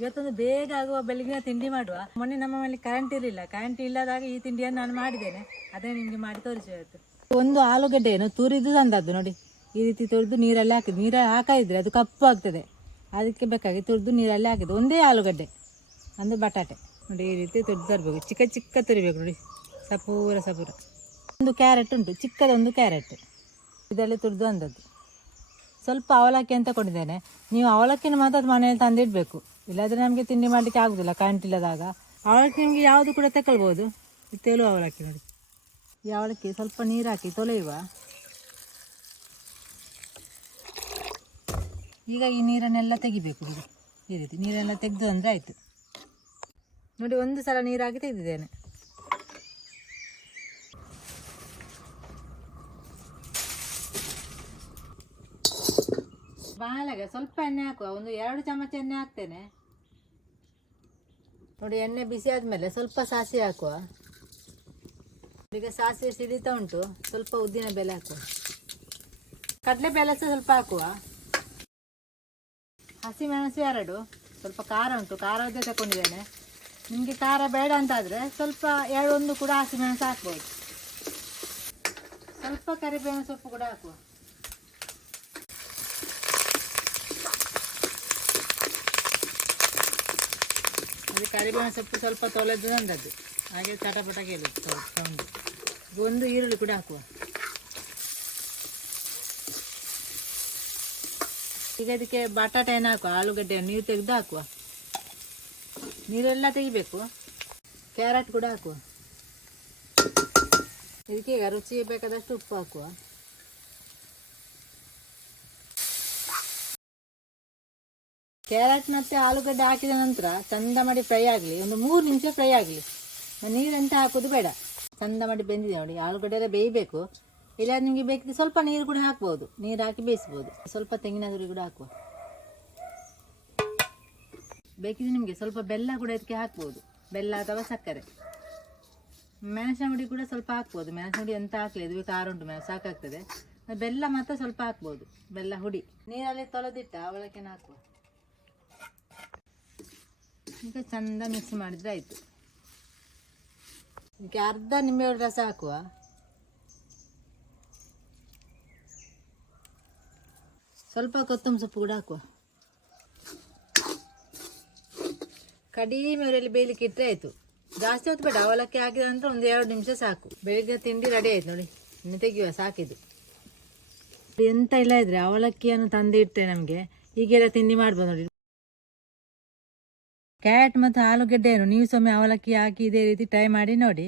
ಇವತ್ತೊಂದು ಬೇಗ ಆಗುವ ಬೆಳಗಿನ ತಿಂಡಿ ಮಾಡುವ. ಮೊನ್ನೆ ನಮ್ಮ ಮನೇಲಿ ಕರೆಂಟ್ ಇರಲಿಲ್ಲ. ಕರೆಂಟ್ ಇಲ್ಲದಾಗ ಈ ತಿಂಡಿಯನ್ನು ನಾನು ಮಾಡಿದ್ದೇನೆ. ಅದೇ ನಿಮಗೆ ಮಾಡಿ ತೋರಿಸುವ ಇವತ್ತು. ಒಂದು ಆಲೂಗಡ್ಡೆಯನ್ನು ತುರಿದು ತಂದದ್ದು ನೋಡಿ. ಈ ರೀತಿ ತುರಿದು ನೀರಲ್ಲಿ ಹಾಕಿದ್ದು. ನೀರಲ್ಲಿ ಹಾಕಿದ್ರೆ ಅದು ಕಪ್ಪು ಆಗ್ತದೆ. ಅದಕ್ಕೆ ಬೇಕಾಗಿ ತುರಿದು ನೀರಲ್ಲಿ ಹಾಕಿದ್ದು. ಒಂದೇ ಆಲೂಗಡ್ಡೆ ಒಂದು ಬಟಾಟೆ ನೋಡಿ, ಈ ರೀತಿ ತುರಿದು ತರಬೇಕು. ಚಿಕ್ಕ ಚಿಕ್ಕ ತುರಿಬೇಕು ನೋಡಿ, ಸಪೂರ ಸಪೂರ. ಒಂದು ಕ್ಯಾರೆಟ್ ಉಂಟು, ಚಿಕ್ಕದೊಂದು ಕ್ಯಾರೆಟ್ ಇದರಲ್ಲಿ ತುರಿದು ಅಂದದ್ದು. ಸ್ವಲ್ಪ ಅವಲಕ್ಕಿ ಅಂತ ಕೊಟ್ಟಿದ್ದೇನೆ. ನೀವು ಅವಲಕ್ಕಿನ ಮಾತ್ರ ಮನೆಯಲ್ಲಿ ತಂದಿಡಬೇಕು, ಇಲ್ಲಾಂದರೆ ನಮಗೆ ತಿಂಡಿ ಮಾಡಲಿಕ್ಕೆ ಆಗೋದಿಲ್ಲ ಕರೆಂಟ್ ಇಲ್ಲದಾಗ. ಅವಲಕ್ಕಿ ನಿಮಗೆ ಯಾವುದು ಕೂಡ ತಗೊಳ್ಬೋದು. ತೆಲು ಅವಲಕ್ಕಿ ನೋಡಿ. ಈ ಅವಲಕ್ಕಿ ಸ್ವಲ್ಪ ನೀರು ಹಾಕಿ ತೊಳೆಯುವ. ಈಗ ಈ ನೀರನ್ನೆಲ್ಲ ತೆಗಿಬೇಕು ನೋಡಿ. ಈ ರೀತಿ ನೀರನ್ನೆಲ್ಲ ತೆಗೆದು ಅಂದರೆ ಆಯಿತು ನೋಡಿ. ಒಂದು ಸಲ ನೀರು ಹಾಕಿ ತೆಗೆದಿದ್ದೇನೆ. ಬಾಳೆಗೆ ಸ್ವಲ್ಪ ಎಣ್ಣೆ ಹಾಕುವ. ಒಂದು 2 ಚಮಚ ಎಣ್ಣೆ ಹಾಕ್ತೇನೆ ನೋಡಿ. ಎಣ್ಣೆ ಬಿಸಿ ಆದಮೇಲೆ ಸ್ವಲ್ಪ ಸಾಸಿವೆ ಹಾಕುವ. ಈಗ ಸಾಸಿವೆ ಸಿಡಿತಾ ಉಂಟು. ಸ್ವಲ್ಪ ಉದ್ದಿನ ಬೇಳೆ ಹಾಕುವ. ಕಡಲೆ ಬೇಳೆ ಸಹ ಸ್ವಲ್ಪ ಹಾಕುವ. ಹಸಿಮೆಣಸು 2. ಸ್ವಲ್ಪ ಖಾರ ಉಂಟು, ಖಾರದ್ದೇ ತಗೊಂಡಿದ್ದೇನೆ. ನಿಮಗೆ ಖಾರ ಬೇಡ ಅಂತಾದರೆ ಸ್ವಲ್ಪ 1 ಕೂಡ ಹಸಿಮೆಣಸು ಹಾಕ್ಬೋದು. ಸ್ವಲ್ಪ ಕರಿಬೇವಿನ ಸೊಪ್ಪು ಕೂಡ ಹಾಕುವ. ಅದು ಕರಿಬೇವಿನ ಸೊಪ್ಪು ಸ್ವಲ್ಪ ತೊಳೆದು ತಂದದ್ದು, ಹಾಗೆ ಚಟಪಟ ಕೇಳುತ್ತೆ ಸೌಂಡು. ಒಂದು ಈರುಳ್ಳಿ ಕೂಡ ಹಾಕುವ. ಈಗ ಅದಕ್ಕೆ ಬಟಾಟೆಯನ್ನು ಹಾಕುವ. ಆಲೂಗಡ್ಡೆಯನ್ನು ನೀರು ತೆಗೆದು ಹಾಕುವ. ನೀರೆಲ್ಲ ತೆಗಿಬೇಕು. ಕ್ಯಾರೆಟ್ ಕೂಡ ಹಾಕುವ. ಇದಕ್ಕೆ ಈಗ ರುಚಿಗೆ ಬೇಕಾದಷ್ಟು ಉಪ್ಪು ಹಾಕುವ. ಕ್ಯಾರೆಟ್ ಮತ್ತು ಆಲೂಗಡ್ಡೆ ಹಾಕಿದ ನಂತರ ಚಂದ ಮಾಡಿ ಫ್ರೈ ಆಗಲಿ. ಒಂದು 3 ನಿಮಿಷ ಫ್ರೈ ಆಗಲಿ. ನೀರಂತ ಹಾಕೋದು ಬೇಡ. ಚಂದ ಮಾಡಿ ಬೆಂದಿದೆ ನೋಡಿ. ಆಲೂಗಡ್ಡೆ ಎಲ್ಲ ಬೇಯಬೇಕು. ಇಲ್ಲ ನಿಮಗೆ ಬೇಕಿದ್ರೆ ಸ್ವಲ್ಪ ನೀರು ಕೂಡ ಹಾಕ್ಬೋದು. ನೀರು ಹಾಕಿ ಬೇಯಿಸ್ಬೋದು. ಸ್ವಲ್ಪ ತೆಂಗಿನ ತುರಿ ಕೂಡ ಹಾಕುವ. ಬೇಕಿದ್ರೆ ನಿಮಗೆ ಸ್ವಲ್ಪ ಬೆಲ್ಲ ಕೂಡ ಇದಕ್ಕೆ ಹಾಕ್ಬೋದು. ಬೆಲ್ಲ ಅಥವಾ ಸಕ್ಕರೆ. ಮೆಣಸಿನ ಹುಡಿ ಕೂಡ ಸ್ವಲ್ಪ ಹಾಕ್ಬೋದು. ಮೆಣಸಿನ ಹುಡಿ ಎಂತ ಹಾಕಲಿ, ಇದು ಖಾರ ಉಂಟು, ಮೆಣಸು ಸಾಕಾಗ್ತದೆ. ಬೆಲ್ಲ ಮಾತ್ರ ಸ್ವಲ್ಪ ಹಾಕ್ಬೋದು, ಬೆಲ್ಲ ಹುಡಿ. ನೀರಲ್ಲಿ ತೊಳೆದಿಟ್ಟ ಅವಲಕ್ಕಿನ ಹಾಕುವ. ಈಗ ಚಂದ ಮಿಕ್ಸ್ ಮಾಡಿದರೆ ಆಯಿತು. ಇದಕ್ಕೆ ಅರ್ಧ ನಿಂಬೆಹುಳಿ ರಸ ಹಾಕುವ. ಸ್ವಲ್ಪ ಕೊತ್ತಂಬರಿ ಸೊಪ್ಪು ಕೂಡ ಹಾಕುವ. ಕಡಿಮೆ ಉರಿಯಲ್ಲಿ ಬೇಯಲಿಕ್ಕೆ ಇಟ್ಟರೆ ಆಯಿತು. ಜಾಸ್ತಿ ಹೊತ್ತು ಬೇಡ. ಅವಲಕ್ಕಿ ಹಾಕಿದ ನಂತರ ಒಂದು 2 ನಿಮಿಷ ಸಾಕು. ಬೆಳಿಗ್ಗೆ ತಿಂಡಿ ರೆಡಿ ಆಯ್ತು ನೋಡಿ. ಇನ್ನು ತೆಗಿಯುವ, ಸಾಕಿದು. ಎಂತ ಇಲ್ಲ ಇದ್ರೆ ಅವಲಕ್ಕಿಯನ್ನು ತಂದು ಇಟ್ಟರೆ ನಮಗೆ ಹೀಗೆಲ್ಲ ತಿಂಡಿ ಮಾಡ್ಬೋದು ನೋಡಿ. ಕ್ಯಾರೆಟ್ ಮತ್ತು ಆಲೂಗಡ್ಡೆಯನ್ನು ನೀವು ಸೊಮ್ಮೆ ಅವಲಕ್ಕಿ ಹಾಕಿ ಇದೇ ರೀತಿ ಟ್ರೈ ಮಾಡಿ ನೋಡಿ.